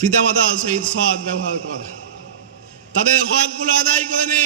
পিতামাতা সহিত সৎ ব্যবহার কর, তাদের হকগুলো আদায় করে নে।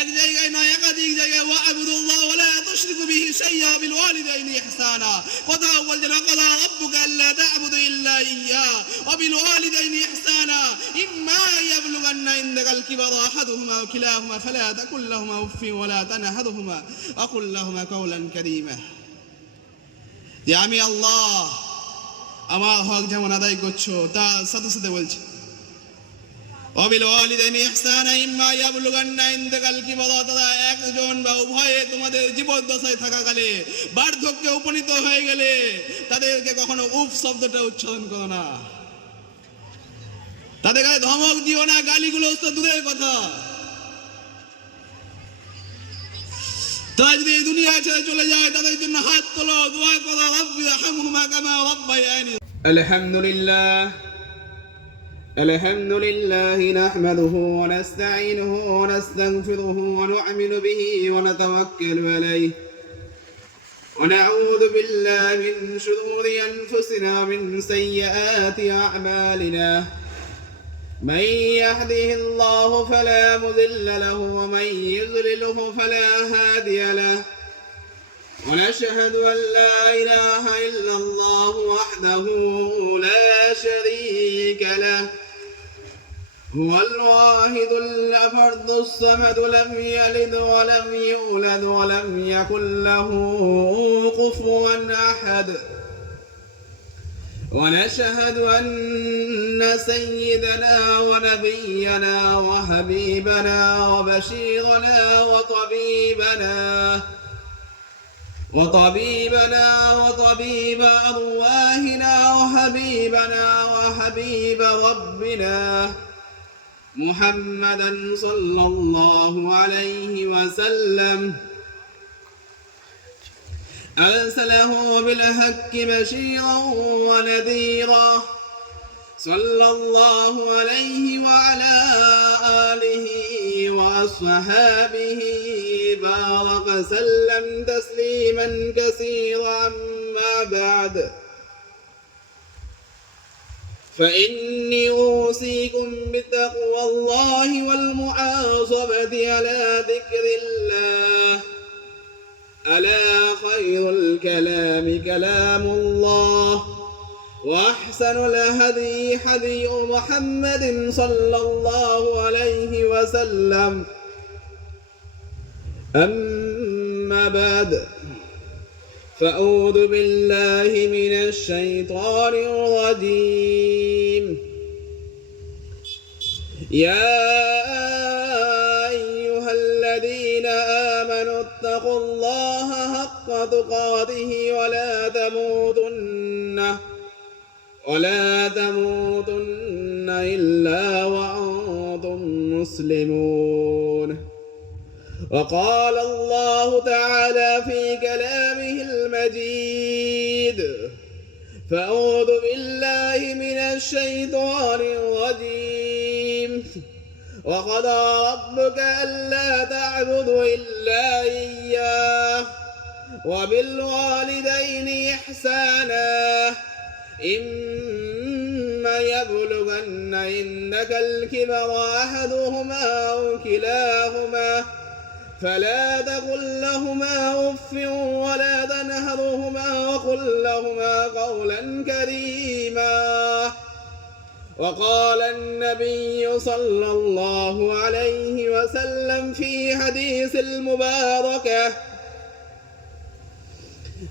এক জায়গায় নয়, একাধিক জায়গায় ওয়া'বুদুল্লাহ ওয়া লা তুশরিকু বিহি শাইআ বিল ওয়ালিদাইনি ইহসানা। কোথাও বলছেন ওয়াকাযা রাব্বুকা আল্লা তা'বুদু ইল্লা ইয়্যা ওয়া বিল ওয়ালিদাইনি ইহসানা ইম্মা ইয়াবলুগান্না ইনদাকাল কিবারা আহাদুহুমা আও কিলাহুমা ফালা তাকুল লাহুমা উফফিন ওয়া লা তানহারহুমা ওয়া কুল লাহুমা কাওলান কারীমা। যে আমি আল্লাহ, আমার হক যেমন আদায় করছো তার সাথে সাথে বলছি ওয়াবিল ওয়ালিদাইনি ইহসানা ইম্মা ইয়াবলুগান্না ইনদাকাল কিবারা, তারা একজন বা উভয়ে তোমাদের জীবদ্দশায় থাকাকালে বার্ধক্যে উপনীত হয়ে গেলে তাদেরকে কখনো উফ শব্দটা উচ্চারণ করো না, তাদেরকে ধমক দিও না, গালিগুলো তো দূরের কথা। তারা যদি এই দুনিয়া ছেড়ে চলে যায় তাদের জন্য হাত তোলো, দোয়া করো, রব্বি রহমহুমা কামা রাব্বায়ানি। আলহামদুলিল্লাহ الحمد لله نحمده ونستعينه ونستغفره ونؤمن به ونتوكل عليه ونعوذ بالله من شرور أنفسنا ومن سيئات أعمالنا. من يهده الله فلا مضل له ومن يضلله فلا هادي له. ونشهد أن لا إله إلا الله وحده لا شريك له، هو الواحد الفرد الصمد، لم يلد ولم يولد ولم يكن له كفوا أحد. ونشهد أن سيدنا ونبينا وحبيبنا وبشيرنا وطبيب أرواحنا وحبيبنا وحبيب ربنا محمدا صلى الله عليه وسلم، أرسله بالحق بشيرا ونذيرا، صلى الله عليه وعلى آله وأصحابه بارك سلم تسليما كثيرا. أما بعد، فإني أوصيكم بتقوى الله والمحافظة على ذكر الله. ألا خير الكلام كلام الله، وأحسن الهدي هدي محمد صلى الله عليه وسلم. أما بعد، فأعوذ بالله من الشيطان الرجيم. يا أيها الذين آمنوا اتقوا الله حق تقاته ولا تموتن إلا وأنتم مسلمون. وقال الله تعالى في كلامه المجيد: فأعوذ بالله من الشيطان الرجيم. وقضى ربك ألا تعبدوا إلا إياه وبالوالدين إحسانا إما يبلغن عندك الكبر أحدهما أو كلاهما فلا تقل لهما أف ولا تنهرهما وقل لهما قولا كريما. وقال النبي صلى الله عليه وسلم في حديث المباركة: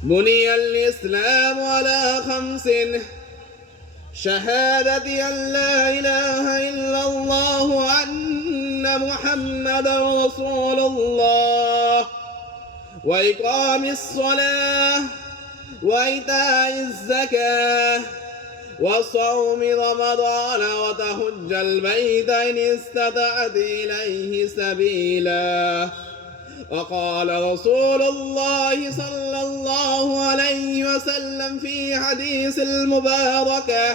بني الإسلام على 5: شهادة أن لا إله إلا الله وأن محمدا رسول الله، وإقام الصلاة، وإيتاء الزكاة، وصوم رمضان، وتحج البيت إن استطعت إليه سبيلا. وقال رسول الله صلى الله عليه وسلم في حديث المباركة: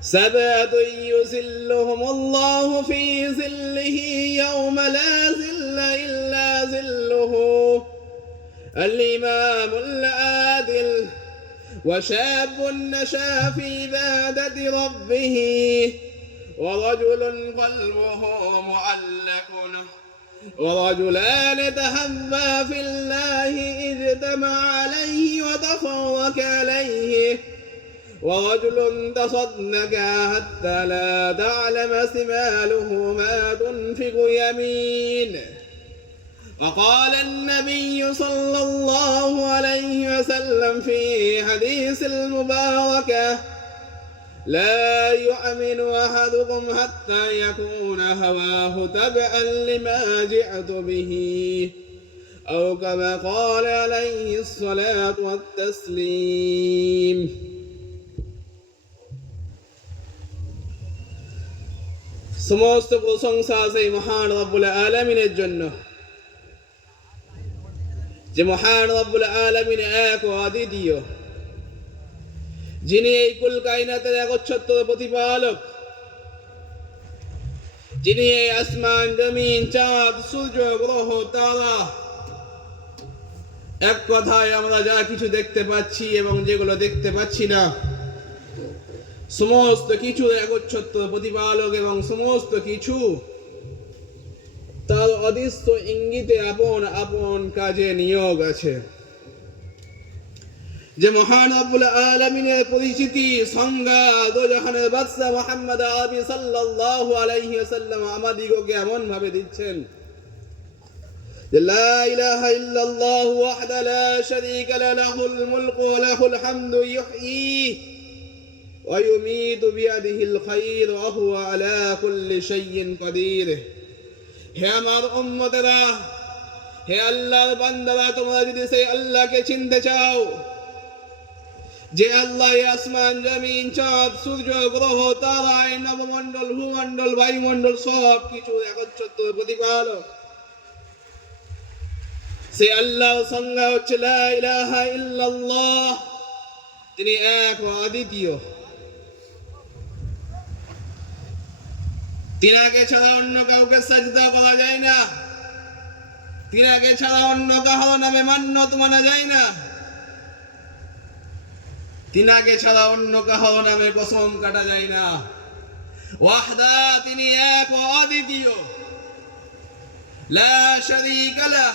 7 يظلهم الله في ظله يوم لا ظل إلا ظله: الإمام العادل، وشاب نشأ في عبادة ربه ورجل قلبه معلق ورجلان تحبا في الله اجتمع عليه وتفرق عليه ورجل تصدق حتى لا تعلم شماله ما تنفق يمينه وقال النبي صلى الله عليه وسلم في حديث المباركة لا يؤمن أحدكم حتى يكون هواه تبعا لما جئت به أو كما قال عليه الصلاة والتسليم সমস্ত প্রশংসা সেই মহান রব্বুল আলামিনের জন্য যে মহান রব্বুল আলামিন এক ও অদ্বিতীয়, যিনি এই কুল কায়নাতের একচ্ছত্র প্রতিপালক, যিনি এই আসমান জমিন চাঁদ সূর্য গ্রহ তারা এক কথায় আমরা যা কিছু দেখতে পাচ্ছি এবং যেগুলো দেখতে পাচ্ছি না সমস্ত কিছু একচ্ছত্র প্রতিপালক এবং সমস্ত কিছু তার অদৃশ্য ইঙ্গিতে আপন আপন কাজে নিয়োগ আছে। যে মহান রব্বুল আলামিনের পরিচিতি সংজ্ঞা দোজাহানের বাদশা মুহাম্মদ আরবি সাল্লাল্লাহু আলাইহি ওয়াসাল্লাম আমাদিগকে এমন ভাবে দিচ্ছেন যে লা ইলাহা ইল্লাল্লাহু ওয়াহদাহু লা শারীকা লাহুল মুলকু ওয়া লাহুল হামদু ইহয়ী ওয়া ইউমীতু বিয়াদিহিল খায়র ওয়া হুয়া আলা কুল্লি শাইইন কাদির। হে আমার উম্মতেরা, হে আল্লাহর বান্দারা, তোমরা যদি সেই আল্লাহকে চিনতে চাও যে আল্লাহ আসমান জমিন চাঁদ সূর্য গ্রহ তারা নবমণ্ডল ভূমণ্ডল বায়ুমণ্ডল সব কিছু একচ্ছত্র প্রতিপালক, সে আল্লাহর সংজ্ঞা হচ্ছে লা ইলাহা ইল্লাল্লাহ, তিনি এক ও অদ্বিতীয়। তিনাকে ছাড়া অন্য কাউকে সাজদা করা যায় না, তিনাকে ছাড়া অন্য কারো নামে মান্যত মানা যায় না, তিনাকে ছাড়া অন্য কারো নামে কসম কাটা যায় না। ওয়াহদা, তিনি এক ও অদ্বিতীয়, লা শারীকা লাহ,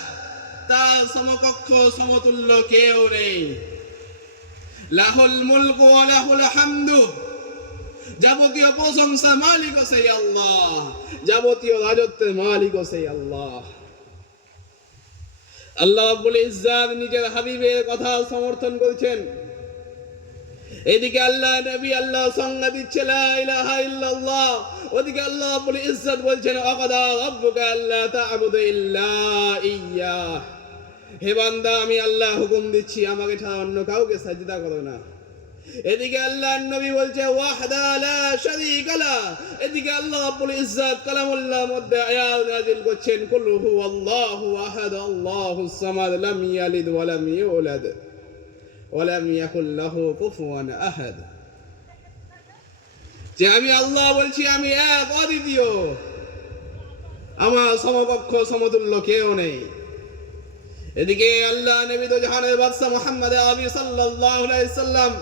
তার সমকক্ষ সমতুল্য কেউ নেই। লাহুল মুলকু ওয়া লাহুল হামদু, যাবতীয় প্রশংসা মালিক সেই আল্লাহ, যাবতীয় রাজত্বের মালিক সেই আল্লাহ। আল্লাহ রাব্বুল ইজ্জাত নিজের হাবিবের কথা সমর্থন করেছেন, এদিকে আল্লাহ নবী আল্লাহ সংজ্ঞা দিচ্ছে লা ইলাহা ইল্লাল্লাহ, ওদিকে আল্লাহ রাব্বুল ইজ্জাত বলছেন ওয়াকাদা রাব্বুকা আল্লা তা'বুদু ইল্লা ইয়্যাহ, হে বান্দা আমি আল্লাহ হুকুম দিচ্ছি আমাকে ছাড়া অন্য কাউকে সাজদা করো না। এদিকে আল্লাহর নবী বলছে ওয়াহদা লা শারীকা লাহ, এদিকে আল্লাহ রাব্বুল ইজ্জাত কালামুল্লাহর মধ্যে আয়াত নাযিল করছেন কুল হুয়াল্লাহু আহাদ আল্লাহুস সামাদ লাম ইয়ালিদ ওয়া লাম ইউলাদ ওয়া লাম ইয়াকুল লাহু কুফুয়ান আহাদ। যে আমি আল্লাহ বলছি, আমি এক অদ্বিতীয়, আমার সমকক্ষ সমতুল্য কেউ নেই। এদিকে আল্লাহ নবী তো জাহানের বাদশা মুহাম্মদ আরবি সাল্লাল্লাহু আলাইহি সাল্লাম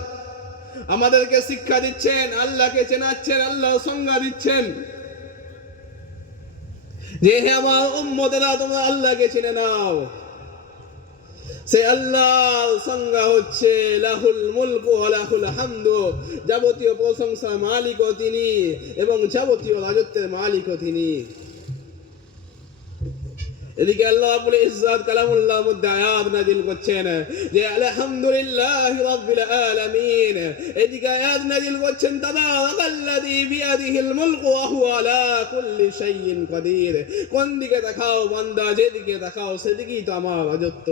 আমাদেরকে শিক্ষা দিচ্ছেন, আল্লাহকে চেনাচ্ছেন, আল্লাহর সংজ্ঞা দিচ্ছেন যে হে আমার উম্মতেরা তোমরা আল্লাহকে চিনে নাও। সে আল্লাহর সংজ্ঞা হচ্ছে লাহুল মুলকু ওয়া লাহুল হামদু, যাবতীয় প্রশংসার মালিকও তিনি এবং যাবতীয় রাজত্বের মালিকও তিনি। এদিকে আল্লাহ রাব্বুল ইজ্জাত কালামুল্লাহর মধ্যে আয়াত নাযিল করছেন যে আলহামদুলিল্লাহি রাব্বিল আলামিন, এদিকে আয়াত নাযিল করছেন তাবারাকাল্লাযী বিয়াদিহিল মুলকু ওয়া হুয়া আলা কুল্লি শাইইন কাদির। কোন দিকে দেখাও বান্দা, যেদিকে দেখাও সেদিকেই তো আমার রাজত্ব।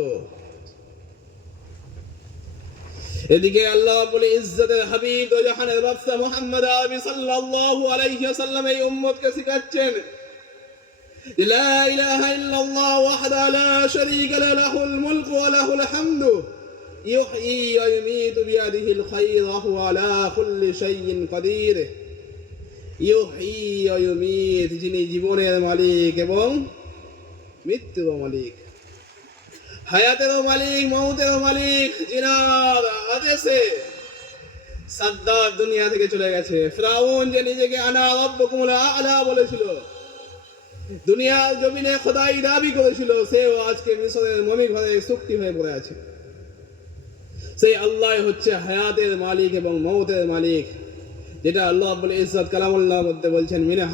এদিকে আল্লাহ রাব্বুল ইজ্জাতের হাবিব ও জাহানের বাদশা মুহাম্মদ আরবি সাল্লাল্লাহু আলাইহি ওয়াসাল্লাম এই উম্মতকে শিখাচ্ছেন لا إله إلا الله وحده لا شريك له له الملك وله الحمد يحيي ويميت بيده الخير وهو على كل شيء قدير। يحيي ويميت, যিনি জীবনের মালিক এবং মৃত্যুর মালিক, হায়াতের মালিক মওতের মালিক, যিনার আদেশে সাদ্দাত দুনিয়া থেকে চলে গেছে। ফিরাউন যে নিজেকে আনা রাব্বুকুমুল আ'লা বলেছিল, দুনিয়ার জমিনে খোদাই দাবি করেছিল, সেও আজকে মিশরের মমি ঘরে সুক্তি হয়ে পড়ে আছে। সেই আল্লাহ হচ্ছে হায়াতের মালিক এবং মওতের মালিক, যেটা আল্লাহ রাব্বুল ইজ্জত কালামুল্লাহর মধ্যে বলছেন, মিনা